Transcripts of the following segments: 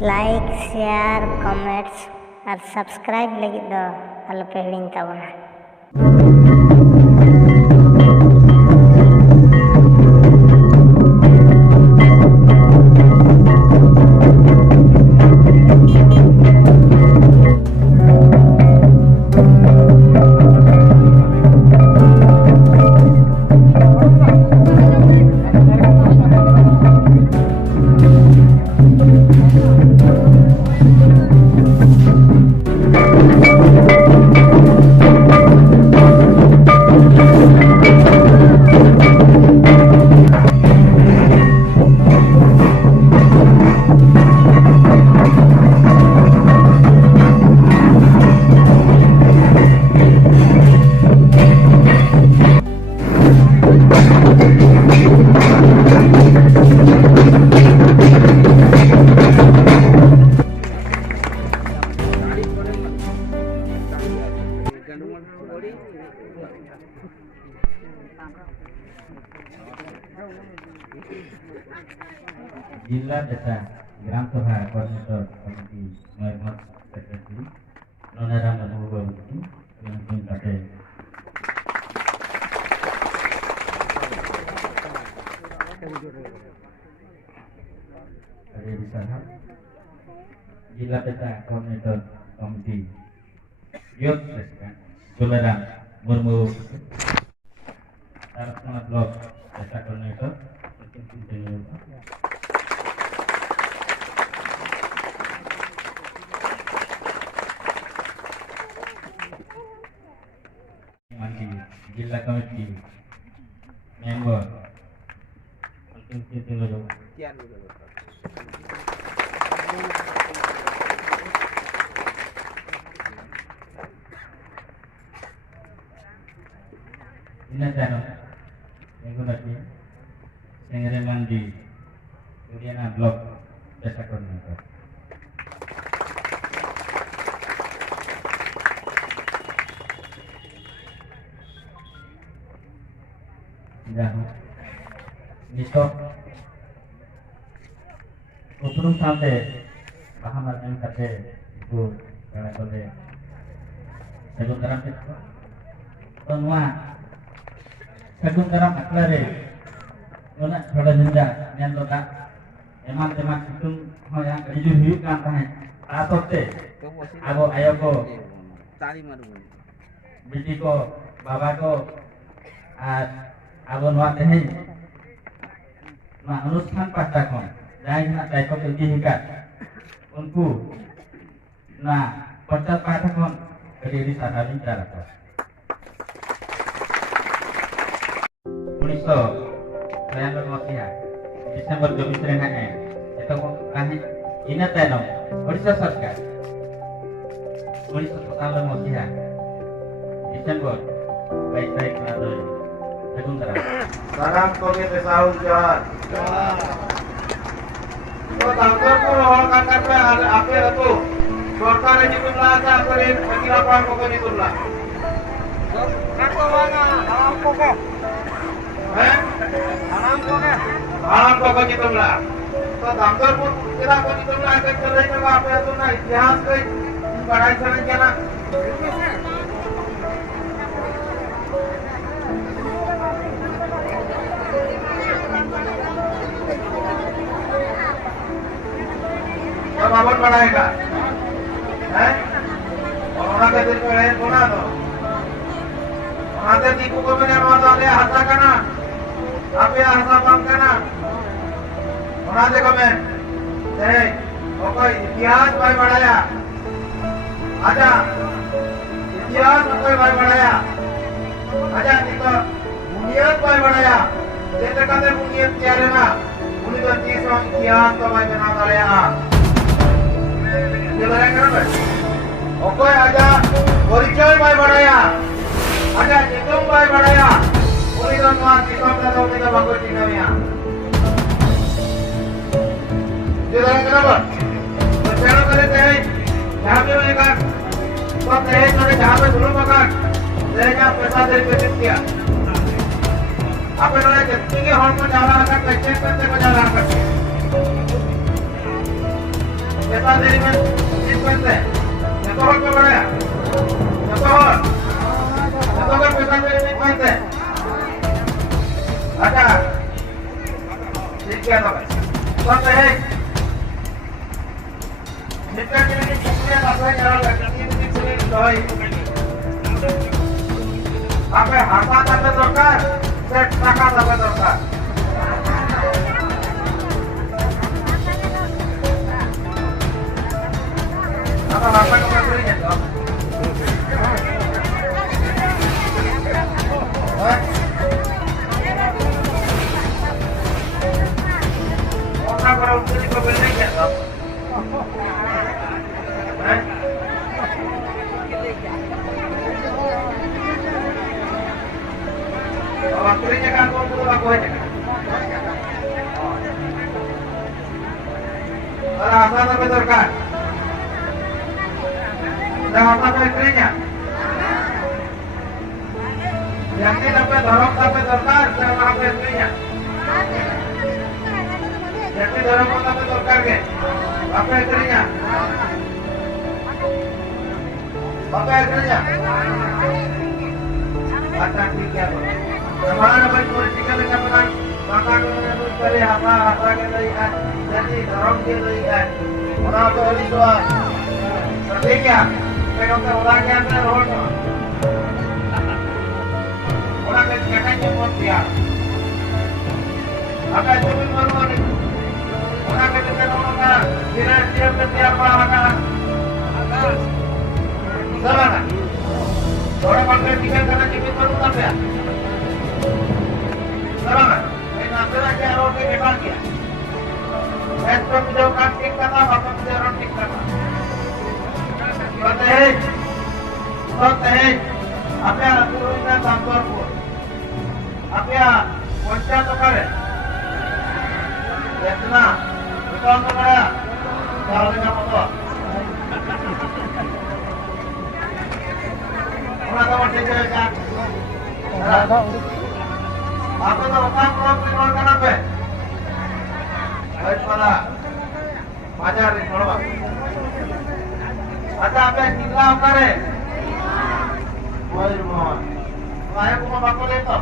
Like share comments और subscribe लगी दो अलपे हिड़िंग ताबोना। जिला Desa Gram Sabha Koordinator Komiti Muhammad Sekretari Nona Rama Muhammad yang Kate ada di sana. Jilat Desa Koordinator Komiti Youth Juleran Murmu Tarasana Blok Desa Koordinator Jilat Komiti Member ini channel minggu lagi Sengere Mandi Uriana Blog Desa Koordinator dan besok uprum sampai paham yang kate itu kalau boleh sebelum terang itu semua sebelum terang aklare nona thoda jinda nyan toda emang teman itu yang hidup kan tanya atote abo ayo ko bidi ko baba ko abo nuat ini অনুষ্ঠান পাঠ্যক্রম যাই না দায়িত্ব দিহিকার उनको ना पश्चात पाठ्यक्रम kediri sadari darata 1996 मसीहा डिसेंबर 24 रे itu kami ini tenong Odisha Sarkar 1997 मसीहा December 22 Februari Segundara Salam kopi pesawat jahat. तो तंत्र को रोल करकर पे आपके तो सरकार ने जितना था करे अकेला पान को नहीं तुलना करको वाला आराम को हैं आराम को जितना तो तंत्र को किला को जितना के चले के आप तो ना इतिहास के पढ़ाई चले क्या ना अब अपन बढ़ाएगा हैं कोरोना के दिन में है कोना तो आते दीपू को मैंने बात आले हंसा करना आप ये हंसा बंद करना कोना देखो मैं नहीं वो कोई इतिहास भाई बढ़ाया आजा इतिहास कोई भाई बढ़ाया आजा निको बुनियाद भाई बढ़ाया जैसे कहते बुनियाद क्या है ना उन्हीं तो 30 इतिहास तो भाई बना डाले ओके आजा परिचय भाई बढ़ाया आजा नितम भाई बढ़ाया उन्हीं तो नवा नितम का तो उन्हीं का बागों जी नविया जो लगा करना बस चलो करते हैं जहाँ पे वो एक तो कहे तो जहाँ पे दुल्हन पकड़ ले जा पैसा दे पे किया आप लोग जितने के हॉल में जाला रखा कैसे करते को जाला रखा pesan dari mana? Jatuh hor ke mana? Jatuh hor. Jatuh kan pesan dari mana? Ada. Sikit apa? Sampai hai. Sikit ini sikit apa yang ada lagi ini sikit doi. Sampai harta sampai terkar, set taka sampai terkar. Apa sampai ke berinya dong? Orang baru beli ke berinya dong? Waktunya kan aku aja. Apa sampai terkar? Dah apa istrinya? Yang ini sampai dorong sampai terkar, dah apa istrinya? Yang ini dorong sampai terkar ke? Apa istrinya? Apa istrinya? Atas tiga. Kemana baik politika dengan menang? Maka menurut dari apa kita lihat, jadi dorong kita lihat. Orang tu orang tua. Ketiga, pengen orang yang terhormat. Orang yang cuma dia. Apa itu baru ni? Orang yang orang dia setiap orang. Sama. Orang politika kerana kita baru tak ya. Selamat. Nanti lagi roti dipanggil. Esok jauh kantik kata, bapak jauh roti kata. Soteh. Apa yang turunnya kantor pun. Apa yang wajah tu kare. Yatna. Kita orang kaya. Kalau dengan motor. Orang tahu dia kan. Apa tu orang keluar kenapa? Baik mana? Majar ni kalau apa? Ada apa yang tinggal kare? Baik mohon. Saya pun bakal itu.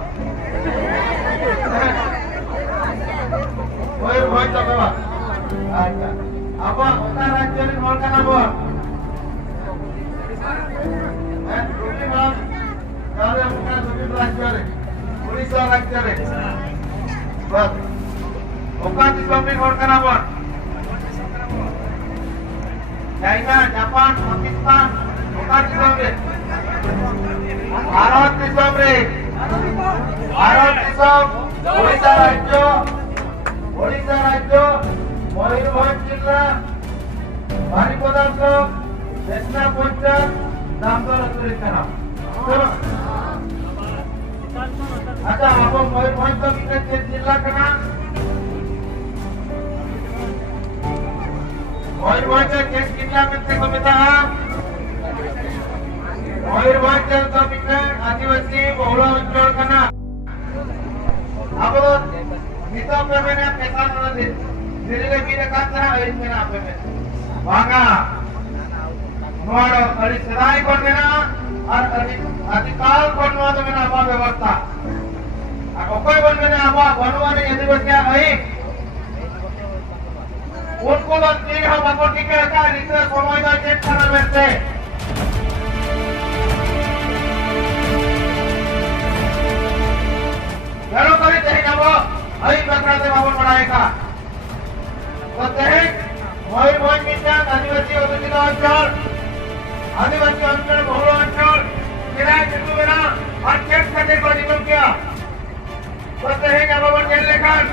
Baik tu apa? Ada. Apa? Kita rancangan mau kenapa? Rugi mam. Kalau yang bukan rugi rancangan. Uliza lagare. Bas. Bukan disambung orang apa? China, Japan, Pakistan, bukan disambung. Bharat disambung. Bharat disambung. Uliza Rajyo, Mayurbhanj Jilla, Baripada Blok, Desna Punjab, Damdar Asurikana. Ada apa Mayurbhanj tu kita Jilla kena? Mayurbhanj ke Jilla kita komita. Mayurbhanj tu kita आदिवासी बहुल अंचल कना. Apa kita pernah pesan nanti. Jadi lagi dekat sana ini kena apa ni? Bangga. Nuara hari sedai kon kena, adikal kon nuara tu kena apa व्यवस्था. Aku kau kon kena apa? Banuan ini आदिवासी आई. उनको लगती है हम अपन की कहता है इतना समय का चेक करना बैठते घरों करी तही ना वो अभी बकरा से बाबन बनाएगा तो तही मयूरभंज मिशन आदिवासी अधिकृत अंचल बहुल अंचल किराए चिट्ठू बिना और चेक करने को निकल किया तो तही ना बाबन जेल लेकर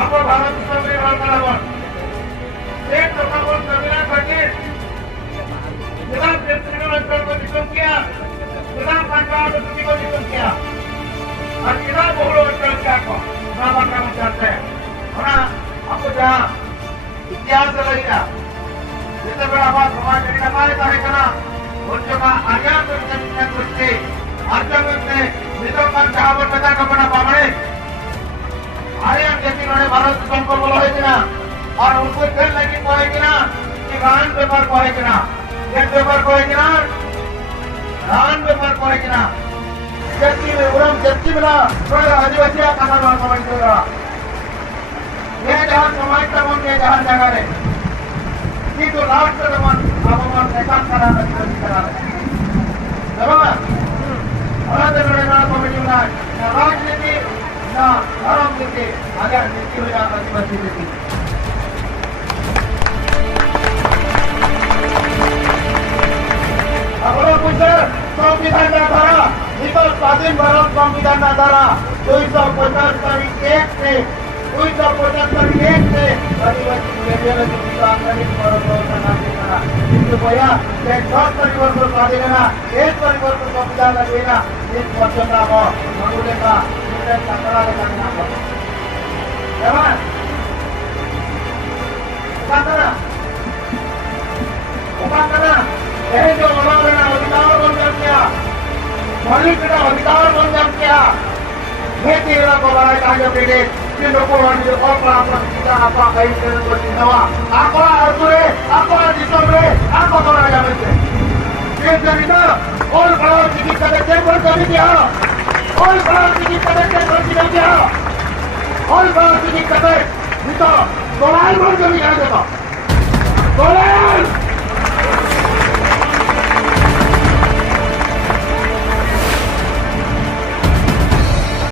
आपको भारत में भारत एक लोगों संविधान बचे जिला क्षेत्रीय अंचल को नियुक्त किया जिला पंचायत समिति को नियुक्त किया और जिला बहुल अंचल क्या को नाम करना चाहते हैं और आपको जहाँ इतिहास लगेगा जितने बड़ा बात समाज में हमारे कार्य करना उनके का आज्ञा तो जितने कुछ आज्ञा में निधो का चावल बचा का बना पावड़े आर्यन जैसी उन्होंने भारत संकल्प बोला है कि ना और उनको खेल लगी पाएगी ना कि रान बेपार को है किना ये बेपार को है किना रान बेपार को है किना जत्ती में उरम जत्ती में ना थोड़ा आदिवासी का खाना बात समझ रहा ये जहां समाज का मन ये जहां जगह रे ये तो राष्ट्र का मन आप मन नेता करा नहीं करा जरूर हमारे बड़े बड़ा कमेटी में ना राजनीति ना धर्म नीति आगे नीति हो जाता है बच्ची नीति अपना कुछ संविधान का धारा इधर स्वाधीन भारत संविधान का धारा 250 से 250 से आदिवासी मुलेरिया जो विकासनिक परंपरा का इनको भैया एक 10 परिवर्तन स्वाधीन है एक परिवर्तन संविधान लगेगा एक वर्षता हो मंगुले का इनका सकरा का करना हो जवान उपाकरा यही जो मनोरंजन अधिकार बन गया मौलिक अधिकार बन गया ये तेरा को बड़ा कार्य बेटे कि लोगों ने और प्राप्त किया आपका कई तरह को चिन्हवा आपका अर्जुरे आपका दिसंबरे आपका बड़ा जाने से ये जमीना और बड़ा चिकित्सा के पर कभी दिया और बड़ा चिकित्सा के पर कभी दिया और बड़ा चिकित्सा के तो गोलाल पर कभी आ जाता गोलाल